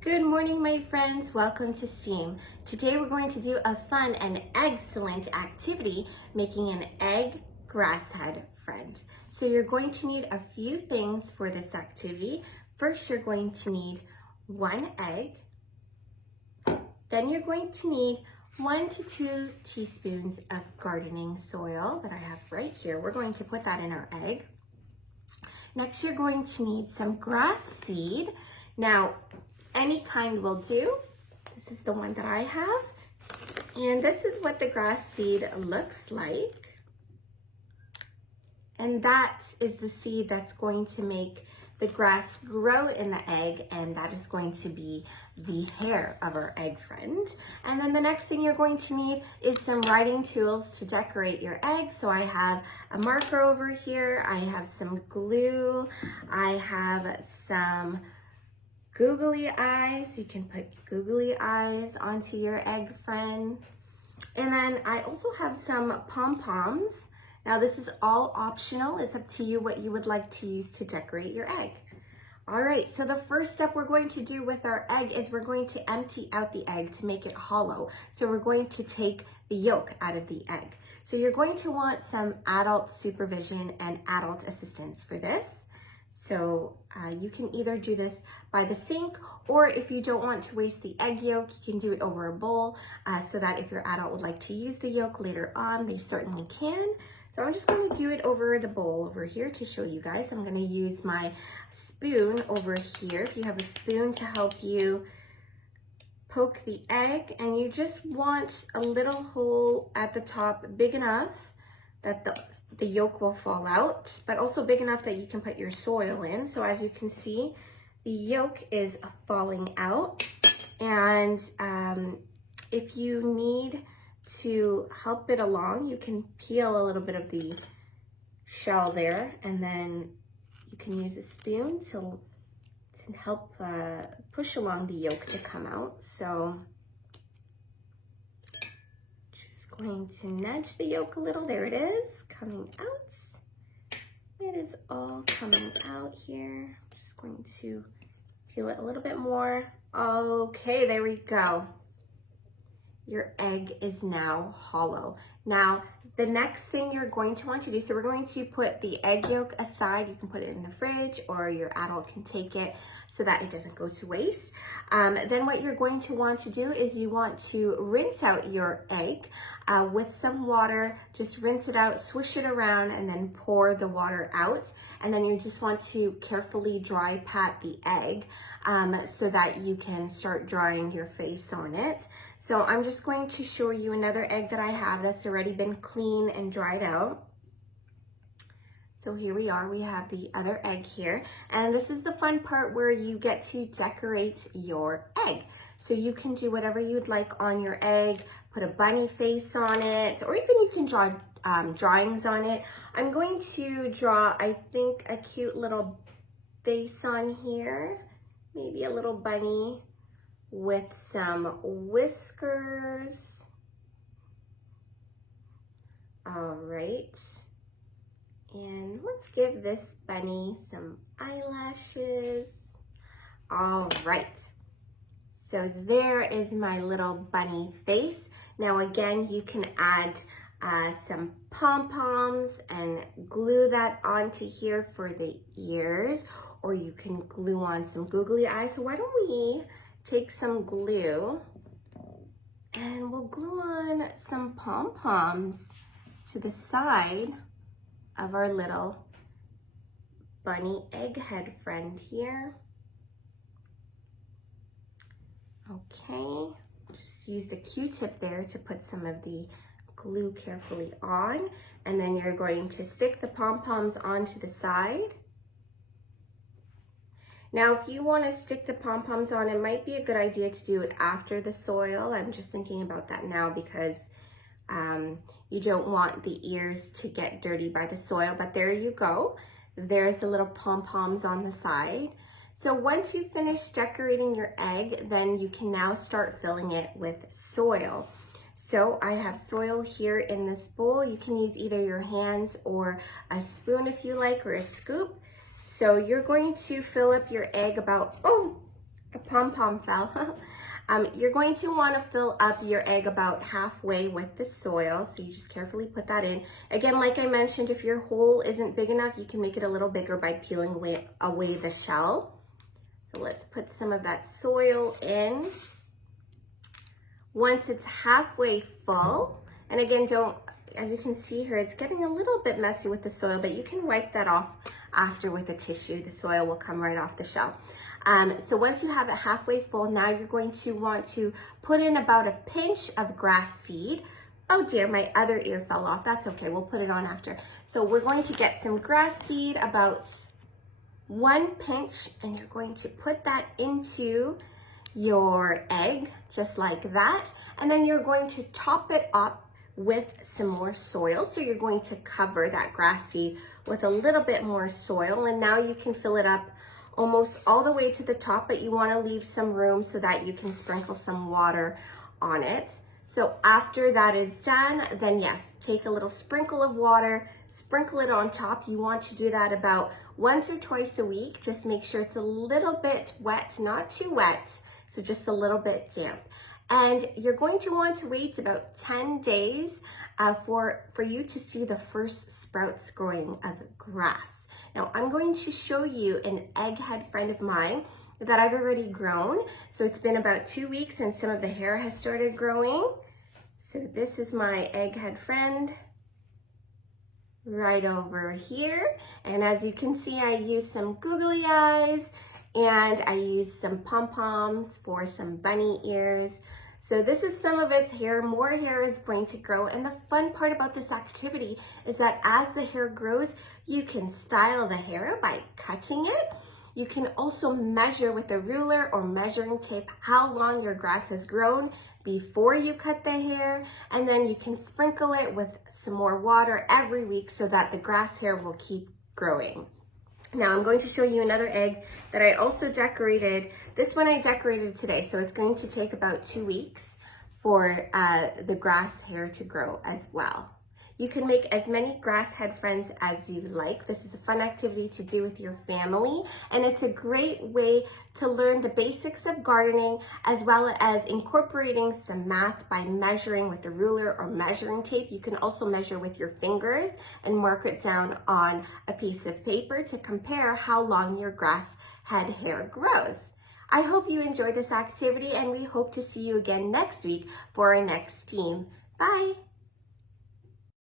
Good morning, my friends. Welcome to STEAM. Today we're going to do a fun and excellent activity, making an egg grass head friend. So you're going to need a few things for this activity. First, you're going to need one egg. Then you're going to need 1 to 2 teaspoons of gardening soil that I have right here. We're going to put that in our egg. Next, you're going to need some grass seed. Now, any kind will do. This is the one that I have. And this is what the grass seed looks like. And that is the seed that's going to make the grass grow in the egg, and that is going to be the hair of our egg friend. And then the next thing you're going to need is some writing tools to decorate your egg. So I have a marker over here, I have some glue, I have some googly eyes. You can put googly eyes onto your egg friend. And then I also have some pom-poms. Now this is all optional. It's up to you what you would like to use to decorate your egg. All right, so the first step we're going to do with our egg is we're going to empty out the egg to make it hollow. So we're going to take the yolk out of the egg. So you're going to want some adult supervision and adult assistance for this. So you can either do this by the sink, or if you don't want to waste the egg yolk, you can do it over a bowl so that if your adult would like to use the yolk later on, they certainly can. So I'm just going to do it over the bowl over here to show you guys. I'm going to use my spoon over here. If you have a spoon to help you poke the egg, and you just want a little hole at the top big enough that the yolk will fall out, but also big enough that you can put your soil in. So as you can see, the yolk is falling out. And if you need to help it along, you can peel a little bit of the shell there, and then you can use a spoon to help push along the yolk to come out. So going to nudge the yolk a little. There it is, coming out. It is all coming out here. Just going to peel it a little bit more. Okay, there we go. Your egg is now hollow. Now, the next thing you're going to want to do, so we're going to put the egg yolk aside. You can put it in the fridge, or your adult can take it so that it doesn't go to waste. Then what you're going to want to do is you want to rinse out your egg with some water. Just rinse it out, swish it around, and then pour the water out. And then you just want to carefully dry pat the egg so that you can start drying your face on it. So I'm just going to show you another egg that I have that's already been clean and dried out. So here we are, we have the other egg here. And this is the fun part where you get to decorate your egg. So you can do whatever you'd like on your egg, put a bunny face on it, or even you can draw drawings on it. I'm going to draw, I think, a cute little face on here, maybe a little bunny with some whiskers. All right. And let's give this bunny some eyelashes. All right. So there is my little bunny face. Now again, you can add some pom-poms and glue that onto here for the ears, or you can glue on some googly eyes. So why don't we take some glue and we'll glue on some pom-poms to the side of our little bunny egghead friend here. Okay, just used a Q-tip there to put some of the glue carefully on, and then you're going to stick the pom-poms onto the side. Now, if you want to stick the pom-poms on, it might be a good idea to do it after the soil. I'm just thinking about that now because you don't want the ears to get dirty by the soil, but there you go. There's the little pom-poms on the side. So once you finish decorating your egg, then you can now start filling it with soil. So I have soil here in this bowl. You can use either your hands or a spoon if you like, or a scoop. So you're going to fill up your egg about, a pom-pom fell. You're going to want to fill up your egg about halfway with the soil, so you just carefully put that in. Again, like I mentioned, if your hole isn't big enough, you can make it a little bigger by peeling away the shell. So let's put some of that soil in. Once it's halfway full, and again, as you can see here, it's getting a little bit messy with the soil, but you can wipe that off after with a tissue. The soil will come right off the shell. So once you have it halfway full, now you're going to want to put in about a pinch of grass seed. Oh dear, my other ear fell off. That's okay, we'll put it on after. So we're going to get some grass seed, about 1 pinch, and you're going to put that into your egg, just like that. And then you're going to top it up with some more soil. So you're going to cover that grass seed with a little bit more soil, and now you can fill it up almost all the way to the top, but you want to leave some room so that you can sprinkle some water on it. So after that is done, then yes, take a little sprinkle of water, sprinkle it on top. You want to do that about once or twice a week. Just make sure it's a little bit wet, not too wet, so just a little bit damp. And you're going to want to wait about 10 days for you to see the first sprouts growing of grass. Now I'm going to show you an egghead friend of mine that I've already grown. So it's been about 2 weeks and some of the hair has started growing. So this is my egghead friend right over here. And as you can see, I used some googly eyes and I used some pom-poms for some bunny ears. So this is some of its hair. More hair is going to grow. And the fun part about this activity is that as the hair grows, you can style the hair by cutting it. You can also measure with a ruler or measuring tape how long your grass has grown before you cut the hair. And then you can sprinkle it with some more water every week so that the grass hair will keep growing. Now I'm going to show you another egg that I also decorated. This one I decorated today, so it's going to take about 2 weeks for the grass hair to grow as well. You can make as many grass head friends as you like. This is a fun activity to do with your family, and it's a great way to learn the basics of gardening as well as incorporating some math by measuring with a ruler or measuring tape. You can also measure with your fingers and mark it down on a piece of paper to compare how long your grass head hair grows. I hope you enjoyed this activity, and we hope to see you again next week for our next team. Bye!